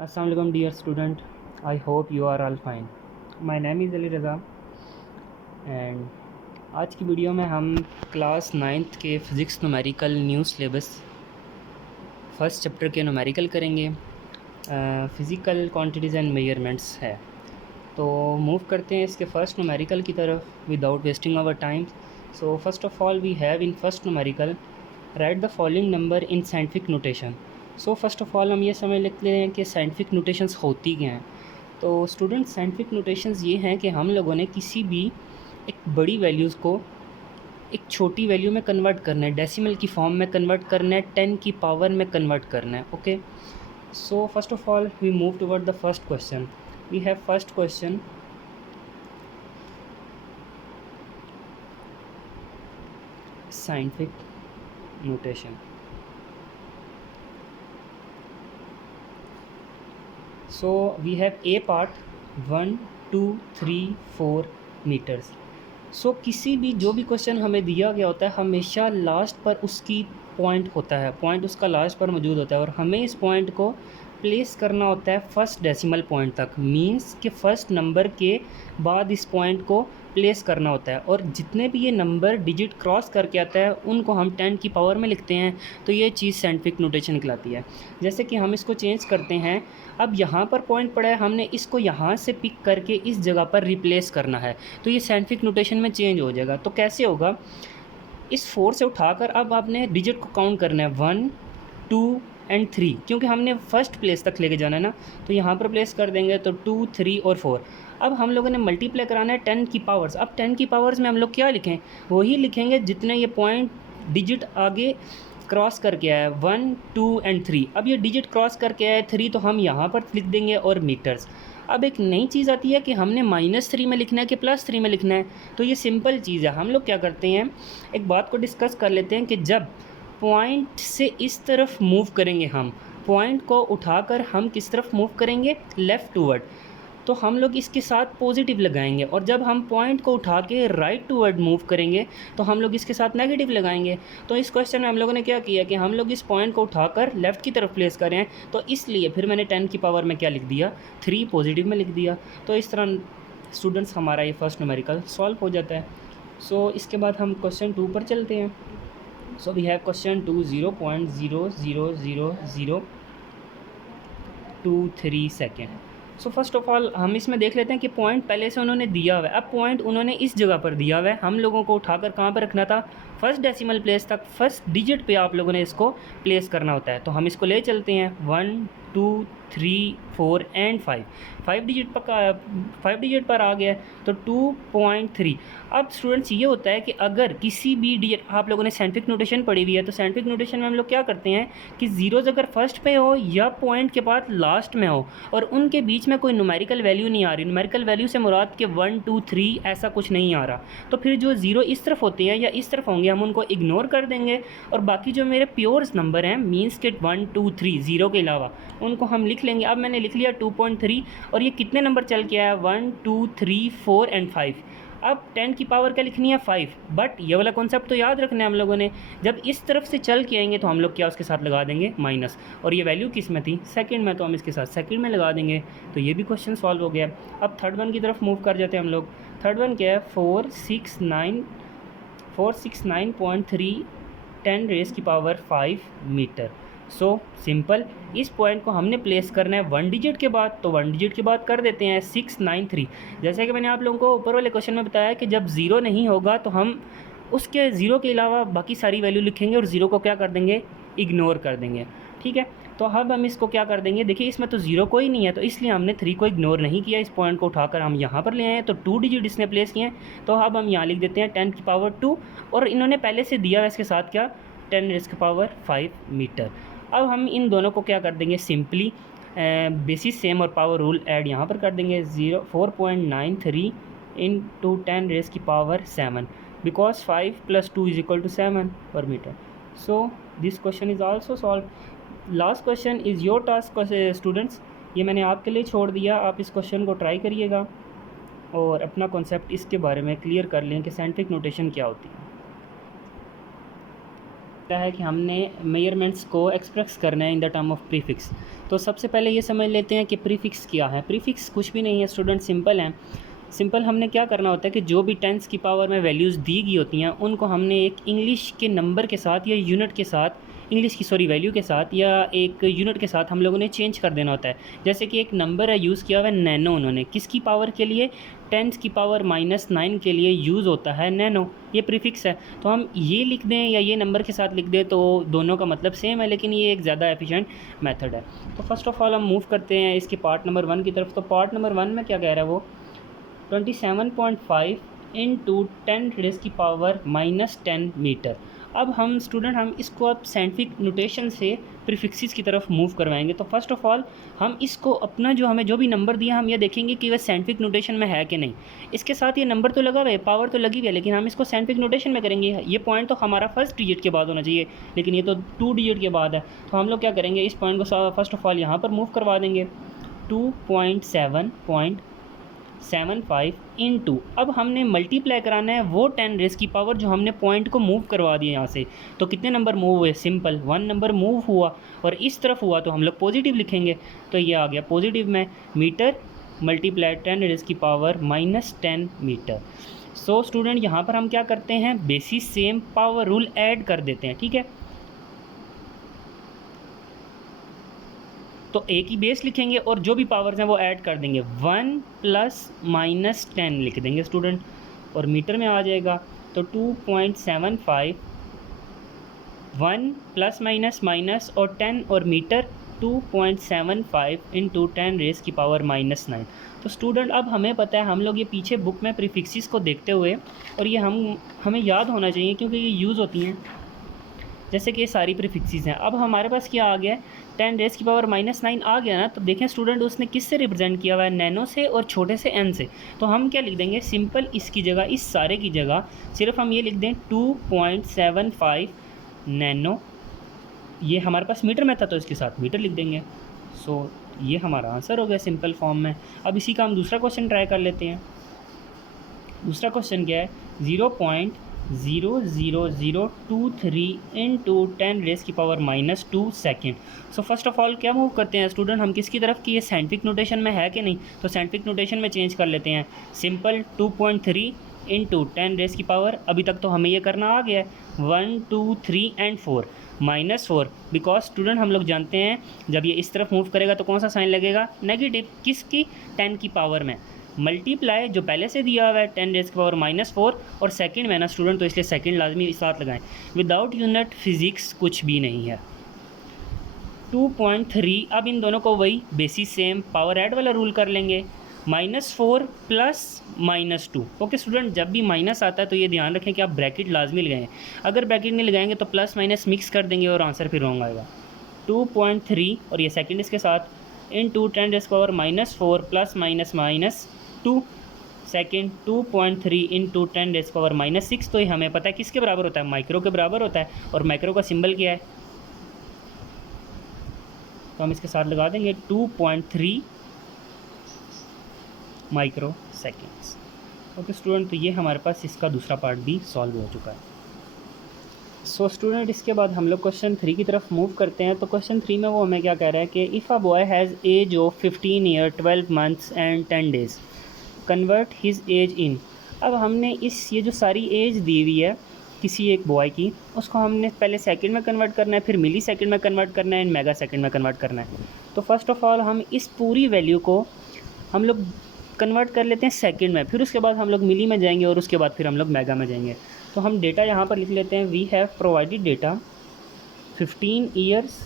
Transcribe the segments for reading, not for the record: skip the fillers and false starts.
Assalamualaikum dear student, I hope you are all fine. My name is Ali Raza and आज की video में हम class 9th के physics numerical new syllabus first chapter के numerical करेंगे। Physical quantities and measurements है, तो मूव करते हैं इसके फर्स्ट न्यूमेरिकल की तरफ without wasting our time. So first of all we have in first numerical write the following number in scientific notation. So first of all हम ये समझ लेते हैं कि साइंटिफिक नोटेशंस होती क्या हैं। तो स्टूडेंट साइंटिफिक नोटेशंस ये हैं कि हम लोगों ने किसी भी एक बड़ी वैल्यूज़ को एक छोटी वैल्यू में कन्वर्ट करना है, डेसिमल की फॉर्म में कन्वर्ट करना है, 10 की पावर में कन्वर्ट करना है। Okay, so first of all we move toward the first question. We have first question, scientific notation. So we have A part 1 2 3 4 metres. सो किसी भी जो भी क्वेश्चन हमें दिया गया होता है हमेशा लास्ट पर उसकी पॉइंट होता है, पॉइंट उसका लास्ट पर मौजूद होता है और हमें इस पॉइंट को प्लेस करना होता है फर्स्ट डेसिमल पॉइंट तक। मींस कि फ़र्स्ट नंबर के बाद इस पॉइंट को प्लेस करना होता है और जितने भी ये नंबर डिजिट क्रॉस करके आता है उनको हम 10 की पावर में लिखते हैं। तो ये चीज़ साइंटिफिक नोटेशन कहलाती है। जैसे कि हम इसको चेंज करते हैं, अब यहाँ पर पॉइंट पड़ा है, हमने इसको यहाँ से पिक करके इस जगह पर रिप्लेस करना है, तो ये साइंटिफिक नोटेशन में चेंज हो जाएगा। तो कैसे होगा, इस 4 से उठाकर अब आपने डिजिट को काउंट करना है 1 2 एंड 3, क्योंकि हमने फर्स्ट प्लेस तक लेके जाना है ना। तो यहाँ पर प्लेस कर देंगे तो 2 3 और 4। अब हम लोगों ने मल्टीप्लाई कराना है 10 की पावर्स। अब 10 की पावर्स में हम लोग क्या लिखें, वही लिखेंगे जितने ये पॉइंट डिजिट आगे क्रॉस करके आया है 1 2 एंड 3। अब ये डिजिट क्रॉस करके आया है 3, तो हम यहाँ पर लिख देंगे और मीटर्स। अब एक नई चीज़ आती है कि हमने -3 में लिखना है कि +3 में लिखना है। तो ये सिंपल चीज़ है, हम लोग क्या करते हैं, एक बात को डिस्कस कर लेते हैं कि जब पॉइंट से इस तरफ मूव करेंगे, हम पॉइंट को उठाकर हम किस तरफ मूव करेंगे, लेफ़्ट टूवर्ड, तो हम लोग इसके साथ पॉजिटिव लगाएंगे। और जब हम पॉइंट को उठा के राइट टूवर्ड मूव करेंगे तो हम लोग इसके साथ नेगेटिव लगाएंगे। तो इस क्वेश्चन में हम लोगों ने क्या किया कि हम लोग इस पॉइंट को उठाकर लेफ़्ट की तरफ प्लेस कर रहे हैं, तो इसलिए फिर मैंने 10 की पावर में क्या लिख दिया, 3 पॉजिटिव में लिख दिया। तो इस तरह स्टूडेंट्स हमारा ये फर्स्ट न्यूमेरिकल सॉल्व हो जाता है। सो इसके बाद हम क्वेश्चन 2 पर चलते हैं। So we have question 2 0.000023 second. So first of all हम इसमें देख लेते हैं कि पॉइंट पहले से उन्होंने दिया हुआ है। अब पॉइंट उन्होंने इस जगह पर दिया हुआ है, हम लोगों को उठाकर कहाँ पर रखना था, फर्स्ट डेसिमल प्लेस तक, फर्स्ट डिजिट पे आप लोगों ने इसको प्लेस करना होता है। तो हम इसको ले चलते हैं 1 2 3 4 एंड 5 डिजिट पर आ गया तो 2.3। अब स्टूडेंट्स ये होता है कि अगर किसी भी डिजिट, आप लोगों ने साइंटिफिक नोटेशन पढ़ी हुई है, तो साइंटिफिक नोटेशन में हम लोग क्या करते हैं कि ज़ीरोज़ अगर फर्स्ट पे हो या पॉइंट के बाद लास्ट में हो और उनके बीच में कोई न्यूमेरिकल वैल्यू नहीं आ रही, न्यूमेरिकल वैल्यू से मुराद के 1 2 3 ऐसा कुछ नहीं आ रहा, तो फिर जो ज़ीरो इस तरफ होते हैं या इस तरफ होंगे हम उनको इग्नोर कर देंगे और बाकी जो मेरे प्योर्स नंबर हैं, मीन्स के 1 2 3 ज़ीरो के अलावा, उनको हम लिख लेंगे। अब मैंने लिख लिया 2.3 और ये कितने नंबर चल के आया, 1 2 3 4 एंड 5। अब 10 की पावर क्या लिखनी है, 5। बट ये वाला कॉन्सेप्ट तो याद रखना है हम लोगों ने, जब इस तरफ से चल के आएंगे तो हम लोग क्या उसके साथ लगा देंगे माइनस, और ये वैल्यू किस में थी, सेकंड में, तो हम इसके साथ सेकंड में लगा देंगे। तो ये भी क्वेश्चन सॉल्व हो गया। अब थर्ड वन की तरफ मूव कर जाते हैं हम लोग। थर्ड वन क्या है, 469.3 10 रेज़ की पावर 5 मीटर। सो सिंपल, इस पॉइंट को हमने प्लेस करना है 1 डिजिट के बाद, तो 1 डिजिट के बाद कर देते हैं 693। जैसे कि मैंने आप लोगों को ऊपर वाले क्वेश्चन में बताया कि जब ज़ीरो नहीं होगा तो हम उसके ज़ीरो के अलावा बाकी सारी वैल्यू लिखेंगे और ज़ीरो को क्या कर देंगे, इग्नोर कर देंगे। ठीक है, तो अब हम इसको क्या कर देंगे, देखिए इसमें तो ज़ीरो कोई नहीं है, तो इसलिए हमने 3 को इग्नोर नहीं किया, इस पॉइंट को उठाकर हम यहाँ पर ले आए हैं, तो 2 डिजिट इसने प्लेस किए हैं। तो अब हम यहाँ लिख देते हैं 10 की पावर 2 और इन्होंने पहले से दिया है इसके साथ क्या, 10 रेज़ की पावर 5 मीटर। अब हम इन दोनों को क्या कर देंगे, सिंपली बेसिस सेम और पावर रूल ऐड यहाँ पर कर देंगे, 4.93 इंटू 10 रेज़ की power 7, because 5 + 2 = 7 per meter. So this question is also solve. Last question is your task students, ये मैंने आपके लिए छोड़ दिया, आप इस क्वेश्चन को ट्राई करिएगा और अपना कॉन्सेप्ट इसके बारे में क्लियर कर लें कि साइंटिफिक नोटेशन क्या होती है। है कि हमने मेजरमेंट्स को एक्सप्रेस करना है in the term of prefix. तो सबसे पहले ये समझ लेते हैं कि प्रीफिक्स क्या है। प्रीफिक्स कुछ भी नहीं है स्टूडेंट, सिंपल है। सिंपल हमने क्या करना होता है कि जो भी टेंस की पावर में वैल्यूज़ दी गई होती हैं उनको हमने एक इंग्लिश के नंबर के साथ या यूनिट के साथ, इंग्लिश की वैल्यू के साथ या एक यूनिट के साथ हम लोगों ने चेंज कर देना होता है। जैसे कि एक नंबर है यूज़ किया हुआ है नैनो, उन्होंने किसकी पावर के लिए, 10 की पावर -9 के लिए यूज़ होता है नैनो, ये प्रीफिक्स है। तो हम ये लिख दें या ये नंबर के साथ लिख दें तो दोनों का मतलब सेम है, लेकिन ये एक ज़्यादा एफिशिएंट मेथड है। तो फर्स्ट ऑफ ऑल हम मूव करते हैं इसके पार्ट नंबर 1 की तरफ। तो पार्ट नंबर 1 में क्या कह रहा है वो, 27.5 इंटू 10 रेज़ की पावर -10 मीटर। अब हम स्टूडेंट हम इसको अब साइंटिफिक नोटेशन से प्रीफिक्सेस की तरफ मूव करवाएंगे। तो फर्स्ट ऑफ ऑल हम इसको अपना जो हमें जो भी नंबर दिया हम ये देखेंगे कि वह साइंटिफिक नोटेशन में है कि नहीं। इसके साथ ये नंबर तो लगा हुआ है, पावर तो लगी हुई है, लेकिन हम इसको साइंटिफिक नोटेशन में करेंगे। ये पॉइंट तो हमारा फर्स्ट डिजिट के बाद होना चाहिए, लेकिन ये तो 2 डिजिट के बाद है। तो हम लोग क्या करेंगे, इस पॉइंट को फर्स्ट ऑफ ऑल यहाँ पर मूव करवा देंगे 2.7.75 इंटू, अब हमने मल्टीप्लाई कराना है वो 10 रेज़ की पावर जो हमने पॉइंट को मूव करवा दिया यहाँ से। तो कितने नंबर मूव हुए, सिंपल 1 नंबर मूव हुआ, और इस तरफ हुआ तो हम लोग पॉजिटिव लिखेंगे। तो ये आ गया पॉजिटिव में मीटर मल्टीप्लाई 10 रेज़ की पावर -10 मीटर। सो स्टूडेंट यहाँ पर हम क्या करते हैं, basis same power rule add कर देते हैं, ठीक है। तो एक ही बेस लिखेंगे और जो भी पावर्स हैं वो ऐड कर देंगे, 1 + -10 लिख देंगे स्टूडेंट, और मीटर में आ जाएगा। तो 2.75, 1 + और 10 और मीटर 2.75 इंटू 10 रेज़ की पावर -9। तो स्टूडेंट अब हमें पता है, हम लोग ये पीछे बुक में प्रीफिक्सेस को देखते हुए, और ये हमें याद होना चाहिए क्योंकि ये यूज़ होती हैं, जैसे कि ये सारी प्रीफिक्सेस हैं। अब हमारे पास क्या आ गया, 10 रेज़ की पावर -9 आ गया ना। तो देखें स्टूडेंट उसने किस से रिप्रेजेंट किया हुआ है, नैनो से और छोटे से n से। तो हम क्या लिख देंगे, सिंपल इसकी जगह, इस सारे की जगह सिर्फ हम ये लिख दें 2.75 नैनो। ये हमारे पास मीटर में था तो इसके साथ मीटर लिख देंगे। सो ये हमारा आंसर हो गया सिंपल फॉर्म में। अब इसी का हम दूसरा क्वेश्चन ट्राई कर लेते हैं। दूसरा क्वेश्चन क्या है, 0.00023 इंटू 10 रेज़ की power -2 second. So first of all क्या मूव करते हैं स्टूडेंट हम किसकी तरफ की, ये साइंटिफिक नोटेशन में है कि नहीं। तो साइंटिफिक नोटेशन में चेंज कर लेते हैं, सिंपल 2.3 इंटू 10 रेज़ की पावर, अभी तक तो हमें ये करना आ गया है, 1 2 3 एंड 4 -4, बिकॉज स्टूडेंट हम लोग जानते हैं जब ये इस तरफ मूव करेगा तो कौन सा साइन लगेगा, नेगेटिव, किसकी, 10 की पावर में। मल्टीप्लाई जो पहले से दिया हुआ है 10 रेज़ की पावर -4, और सेकंड में ना स्टूडेंट, तो इसलिए सेकंड लाजमी साथ लगाएं। विदाउट यूनिट फिजिक्स कुछ भी नहीं है। 2.3, अब इन दोनों को वही बेसिस सेम पावर ऐड वाला रूल कर लेंगे, -4 + -2। ओके स्टूडेंट, जब भी माइनस आता है तो ये ध्यान रखें कि आप ब्रैकेट लाजमी लगाएं। अगर ब्रैकेट नहीं लगाएंगे तो प्लस माइनस मिक्स कर देंगे और आंसर फिर रॉन्ग आएगा। 2.3 और ये सेकंड इसके साथ इंटू 10 रेज़ की पावर -4 ± -2 सेकेंड 2.3 इंटू 10 रेज़ की पावर -6। तो ये हमें पता है किसके बराबर होता है, माइक्रो के बराबर होता है। और माइक्रो का सिंबल क्या है, तो हम इसके साथ लगा देंगे 2.3 माइक्रो सेकेंड्स। ओके स्टूडेंट, तो ये हमारे पास इसका दूसरा पार्ट भी सॉल्व हो चुका है। सो स्टूडेंट इसके बाद हम लोग क्वेश्चन 3 की तरफ मूव करते हैं। तो क्वेश्चन 3 में वो हमें क्या कह रहा है कि if a boy has age of 15 year 12 months and 10 days, convert his age in. अब हमने ये जो सारी एज दी हुई है किसी एक बॉय की, उसको हमने पहले सेकंड में कन्वर्ट करना है, फिर मिली सेकंड में कन्वर्ट करना है, एंड मेगा सेकंड में कन्वर्ट करना है। तो फर्स्ट ऑफ ऑल हम इस पूरी वैल्यू को हम लोग कन्वर्ट कर लेते हैं सेकंड में, फिर उसके बाद हम लोग मिली में जाएंगे और उसके बाद फिर हम लोग मेगा में जाएंगे। तो हम डेटा यहाँ पर लिख लेते हैं, we have provided data 15 years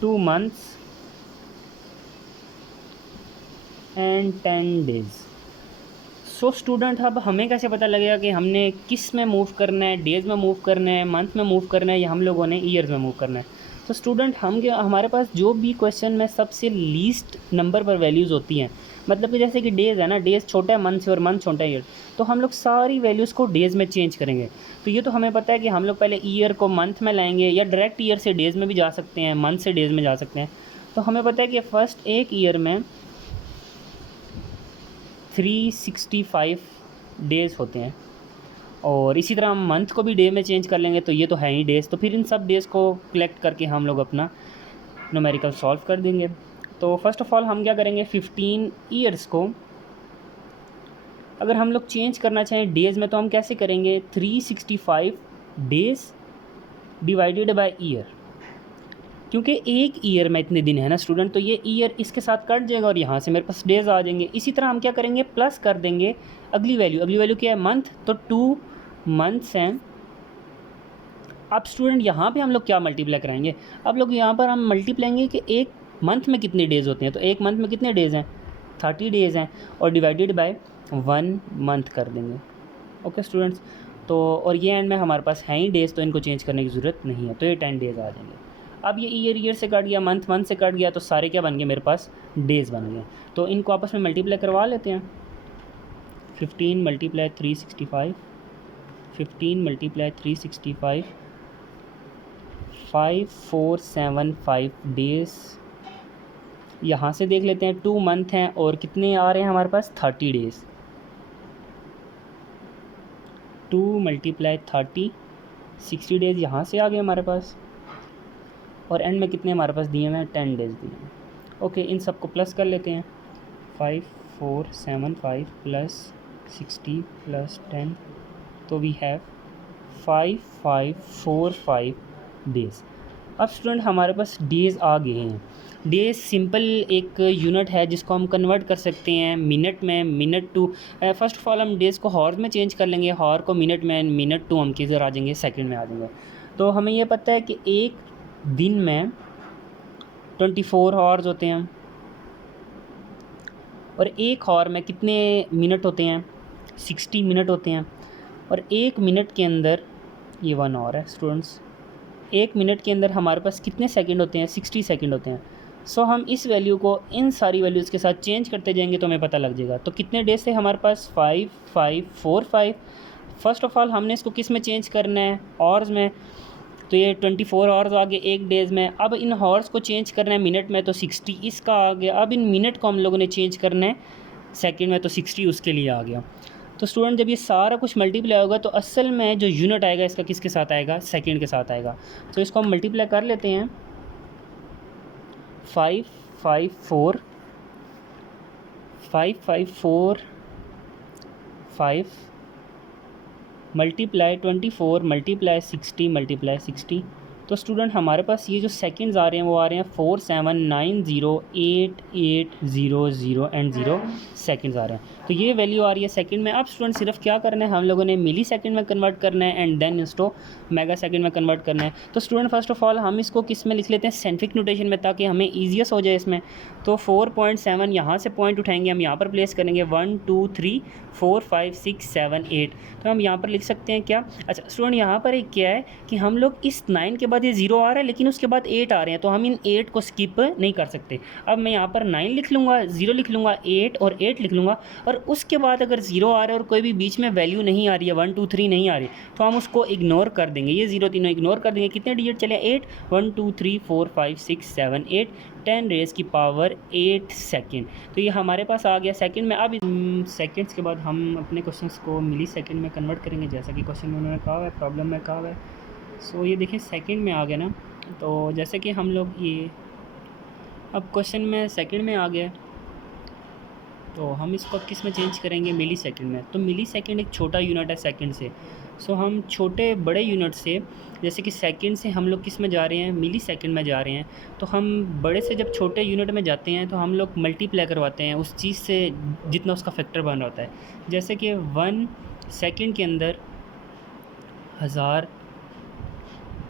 2 months and 10 days. So student अब हमें कैसे पता लगेगा कि हमने किस में मूव करना है, डेज़ में मूव करना है, मंथ में मूव करना है, या हम लोगों ने ईयर्स में मूव करना है। तो स्टूडेंट हमारे पास जो भी क्वेश्चन में सबसे लीस्ट नंबर पर वैल्यूज़ होती हैं, मतलब कि जैसे कि डेज़ है ना, डेज़ छोटा है मंथ से और मंथ छोटा है ईयर, तो हम लोग सारी वैल्यूज़ को डेज़ में चेंज करेंगे। तो ये तो हमें पता है कि हम लोग पहले ईयर को मंथ में लाएंगे, या डायरेक्ट ईयर से डेज़ में भी जा सकते हैं, मंथ से डेज़ में जा सकते हैं। तो हमें पता है कि फ़र्स्ट एक ईयर में 365 डेज़ होते हैं, और इसी तरह हम मंथ को भी डे में चेंज कर लेंगे, तो ये तो है ही डेज़, तो फिर इन सब डेज़ को कलेक्ट करके हम लोग अपना न्यूमेरिकल सॉल्व कर देंगे। तो फर्स्ट ऑफ ऑल हम क्या करेंगे, 15 ईयर्स को अगर हम लोग चेंज करना चाहें डेज़ में, तो हम कैसे करेंगे, 365 डेज़ डिवाइडेड बाय ईयर, क्योंकि एक ईयर में इतने दिन है ना स्टूडेंट, तो ये ईयर इसके साथ कट जाएगा और यहाँ से मेरे पास डेज़ आ जाएंगे। इसी तरह हम क्या करेंगे, प्लस कर देंगे अगली वैल्यू क्या है, मंथ, तो 2 मंथ्स हैं। अब स्टूडेंट यहाँ पे हम लोग क्या मल्टीप्लाई कराएंगे, अब लोग यहाँ पर हम मल्टीप्लाएंगे कि एक मंथ में कितने डेज़ होते हैं, तो एक मंथ में कितने डेज़ हैं, 30 डेज़ हैं, और डिवाइडेड बाय 1 मंथ कर देंगे। ओके स्टूडेंट्स, तो और ये एंड में हमारे पास है ही डेज़, तो इनको चेंज करने की ज़रूरत नहीं है, तो ये 10 डेज़ आ जाएंगे। अब ये ईयर से कट गया, मंथ से कट गया, तो सारे क्या बन गए मेरे पास, डेज़ बन गए। तो इनको आपस में मल्टीप्लाई करवा लेते हैं। 15 मल्टीप्लाई 365, 15 मल्टीप्लाई 365, 5475 डेज़। यहाँ से देख लेते हैं, 2 मंथ हैं और कितने आ रहे हैं हमारे पास, 30 डेज़। 2 मल्टीप्लाई 30, 60 डेज़ यहाँ से आ गए हमारे पास, और एंड में कितने हमारे पास दिए हुए हैं, 10 डेज़ दिए हैं। ओके, इन सब को प्लस कर लेते हैं, 5475 प्लस 60 प्लस 10, तो वी हैव 5545 डेज़। अब स्टूडेंट हमारे पास डेज़ आ गए हैं। डेज़ सिंपल एक यूनिट है जिसको हम कन्वर्ट कर सकते हैं मिनट में, minute to, first of all हम डेज़ को हॉर में चेंज कर लेंगे, हॉर को मिनट में, मिनट टू हम किधर आ जाएंगे, सेकंड में आ जाएंगे। तो हमें ये पता है कि एक दिन में 24 हॉर्स होते हैं, और एक हॉर में कितने मिनट होते हैं, 60 मिनट होते हैं, और एक मिनट के अंदर, ये 1 आवर है स्टूडेंट्स, एक मिनट के अंदर हमारे पास कितने सेकंड होते हैं, 60 सेकंड होते हैं। सो हम इस वैल्यू को इन सारी वैल्यूज़ के साथ चेंज करते जाएंगे तो हमें पता लग जाएगा। तो कितने डेज थे हमारे पास, 5545। फर्स्ट ऑफ ऑल हमने इसको किस में चेंज करना है, हॉर्स में, तो ये 24 हॉर्स आ गए एक डेज़ में। अब इन हॉर्स को चेंज करना है मिनट में, तो 60 इसका आ गया। अब इन मिनट को हम लोगों ने चेंज करना है सेकंड में, तो 60 उसके लिए आ गया। तो स्टूडेंट जब ये सारा कुछ मल्टीप्लाई होगा तो असल में जो यूनिट आएगा इसका किसके साथ आएगा, सेकंड के साथ आएगा। तो इसको हम मल्टीप्लाई कर लेते हैं, 5 मल्टीप्लाई 24 मल्टीप्लाई 60 मल्टीप्लाई 60। तो स्टूडेंट हमारे पास ये जो सेकंड्स आ रहे हैं वो आ रहे हैं 47908800 एंड 0 सेकंड्स आ रहे हैं। तो ये वैल्यू आ रही है सेकंड में। अब स्टूडेंट सिर्फ क्या करना है, हम लोगों ने मिली सेकंड में कन्वर्ट करना है एंड देन इसको मेगा सेकंड में कन्वर्ट करना है। तो स्टूडेंट फर्स्ट ऑफ ऑल हम इसको किस में लिख लेते हैं, साइंटिफिक नोटेशन में, ताकि हमें ईजीएस्ट हो जाए इसमें। तो 4.7 यहाँ से पॉइंट उठाएंगे, हम यहाँ पर प्लेस करेंगे 1 2 3 4 5 6 7 8। तो हम यहाँ पर लिख सकते हैं क्या, अच्छा स्टूडेंट यहाँ पर एक क्या है कि हम लोग इस 9 के बाद ये 0 आ रहा है लेकिन उसके बाद 8 आ रहे हैं, तो हम इन 8 को स्किप नहीं कर सकते। अब मैं यहाँ पर 9 लिख लूँगा, 0 लिख लूँगा, 8 और 8 लिख लूँगा, और उसके बाद अगर 0 आ रहा है और कोई भी बीच में वैल्यू नहीं आ रही है, 1 2 3 नहीं आ रही, तो हम उसको इग्नोर कर देंगे, ये 0 तीनों इग्नोर कर देंगे। कितने डिजिट चले, 8, 1 2 3 4 5 6 7 8, 10 रेज़ की पावर 8 सेकेंड। तो ये हमारे पास आ गया सेकंड में। अब सेकंड्स के बाद हम अपने क्वेश्चंस को मिली सेकंड में कन्वर्ट करेंगे, जैसा कि क्वेश्चन में उन्होंने कहा है, प्रॉब्लम में कहा है। सो ये देखिए सेकंड में आ गया ना, तो जैसे कि हम लोग ये अब क्वेश्चन में सेकंड में आ गया, तो हम इसको किस में चेंज करेंगे, मिली सेकंड में। तो मिली सेकंड एक छोटा यूनिट है सेकंड से। सो हम छोटे बड़े यूनिट से, जैसे कि सेकंड से हम लोग किस में जा रहे हैं, मिली सेकंड में जा रहे हैं, तो हम बड़े से जब छोटे यूनिट में जाते हैं तो हम लोग मल्टीप्लाई करवाते हैं उस चीज़ से जितना उसका फैक्टर बन रहा होता है। जैसे कि 1 सेकंड के अंदर 1000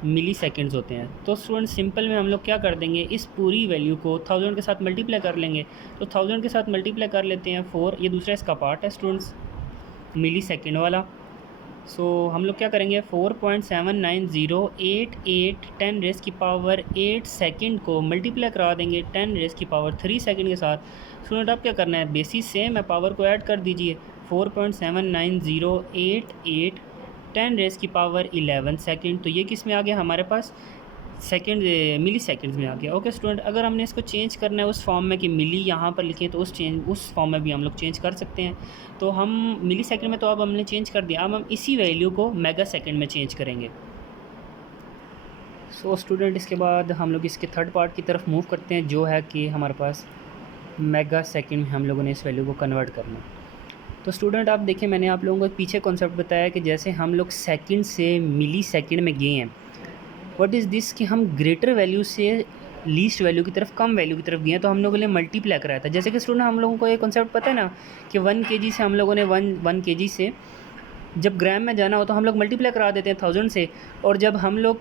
मिली सेकेंड्स होते हैं। तो स्टूडेंट सिंपल में हम लोग क्या कर देंगे, इस पूरी वैल्यू को 1000 के साथ मल्टीप्लाई कर लेंगे। तो 1000 के साथ मल्टीप्लाई कर लेते हैं 4, ये दूसरा इसका पार्ट है स्टूडेंट्स, मिली सेकेंड वाला। सो हम लोग क्या करेंगे, 4.7908 10 रेज़ की पावर 8 सेकंड को मल्टीप्लाई करा देंगे 10 रेज़ की पावर 3 सेकंड के साथ। स्टूडेंट अब क्या करना है, बेसिस सेम है, पावर को ऐड कर दीजिए, 4.7908 10 रेज़ की पावर 11 सेकंड। तो ये किस में आ गया हमारे पास, सेकंड मिली सेकंड्स में आ गया। ओके स्टूडेंट, अगर हमने इसको चेंज करना है उस फॉर्म में कि मिली यहाँ पर लिखे तो उस फॉर्म में भी हम लोग चेंज कर सकते हैं। तो हम मिली सेकंड में तो अब हमने चेंज कर दिया, अब हम इसी वैल्यू को मेगा सेकंड में चेंज करेंगे। सो स्टूडेंट, इसके बाद हम लोग इसके थर्ड पार्ट की तरफ मूव करते हैं, जो है कि हमारे पास मेगा सेकंड में हम लोगों ने इस वैल्यू को कन्वर्ट करना। तो स्टूडेंट आप देखें, मैंने आप लोगों को पीछे कॉन्सेप्ट बताया कि जैसे हम लोग सेकंड से मिली सेकंड में गए हैं, व्हाट इज़ दिस कि हम ग्रेटर वैल्यू से लीस्ट वैल्यू की तरफ, कम वैल्यू की तरफ गए हैं, तो हम लोगों ने मल्टीप्लाई कराया था। जैसे कि स्टूडेंट हम लोगों को ये कॉन्सेप्ट पता है ना कि 1 kg से हम लोगों ने 1 kg से जब ग्राम में जाना हो तो हम लोग मल्टीप्लाई करा देते हैं 1000 से, और जब हम लोग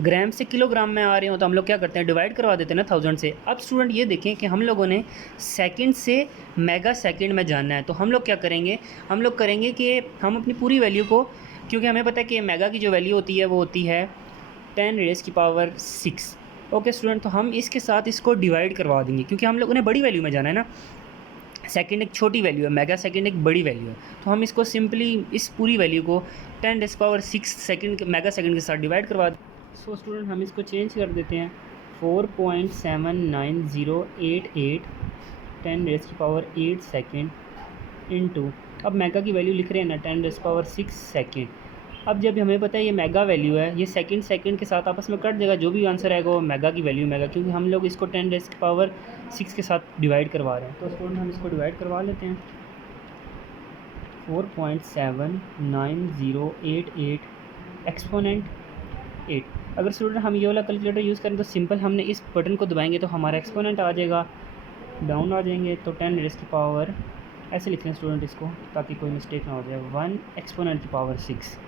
ग्राम से किलोग्राम में आ रहे हो तो हम लोग क्या करते हैं, डिवाइड करवा देते हैं ना 1000 से। अब स्टूडेंट ये देखें कि हम लोगों ने सेकंड से मेगा सेकंड में जानना है, तो हम लोग क्या करेंगे, हम लोग करेंगे कि हम अपनी पूरी वैल्यू को, क्योंकि हमें पता है कि मेगा की जो वैल्यू होती है वो होती है 10⁻⁶। ओके स्टूडेंट, तो हम इसके साथ इसको डिवाइड करवा देंगे, क्योंकि हम लोगों ने बड़ी वैल्यू में जाना है ना। सेकंड एक छोटी वैल्यू है, मेगा सेकंड एक बड़ी वैल्यू है, तो हम इसको सिंपली इस पूरी वैल्यू को 10⁻⁶ सेकंड मेगा सेकंड के साथ डिवाइड करवा दें। सो स्टूडेंट हम इसको चेंज कर देते हैं, 4.79088 10⁸ सेकंड इंटू, अब मेगा की वैल्यू लिख रहे हैं ना 10⁶ सेकंड। अब जब हमें पता है ये मेगा वैल्यू है, ये सेकंड के साथ आपस में कट जाएगा, जो भी आंसर आएगा वो मेगा की वैल्यू मेगा, क्योंकि हम लोग इसको 10⁻⁶ के साथ डिवाइड करवा रहे हैं। तो स्टूडेंट हम इसको डिवाइड करवा लेते हैं, 4.79088 एक्सपोनेंट 8। अगर स्टूडेंट हम ये वाला कैलकुलेटर यूज़ करें तो सिंपल हमने इस बटन को दबाएंगे तो हमारा एक्सपोनेंट आ जाएगा, डाउन आ जाएंगे, तो 10⁻⁶ ऐसे लिख लें स्टूडेंट इसको, ताकि कोई मिस्टेक ना हो जाए, 1⁻⁶।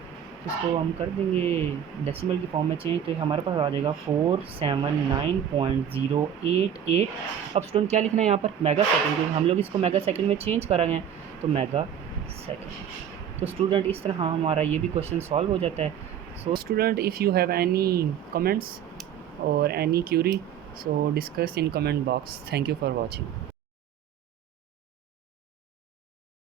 इसको हम कर देंगे डेसिमल की फॉर्म में चेंज, तो हमारे पास आ जाएगा 479.088। अब स्टूडेंट क्या लिखना है यहाँ पर, मेगा सेकंड, क्योंकि हम लोग इसको मेगा सेकंड में चेंज कराएंगे, तो मेगा सेकंड। तो स्टूडेंट इस तरह हमारा ये भी क्वेश्चन सॉल्व हो जाता है। So student, if you have any comments or any query, so discuss in comment box. Thank you for watching.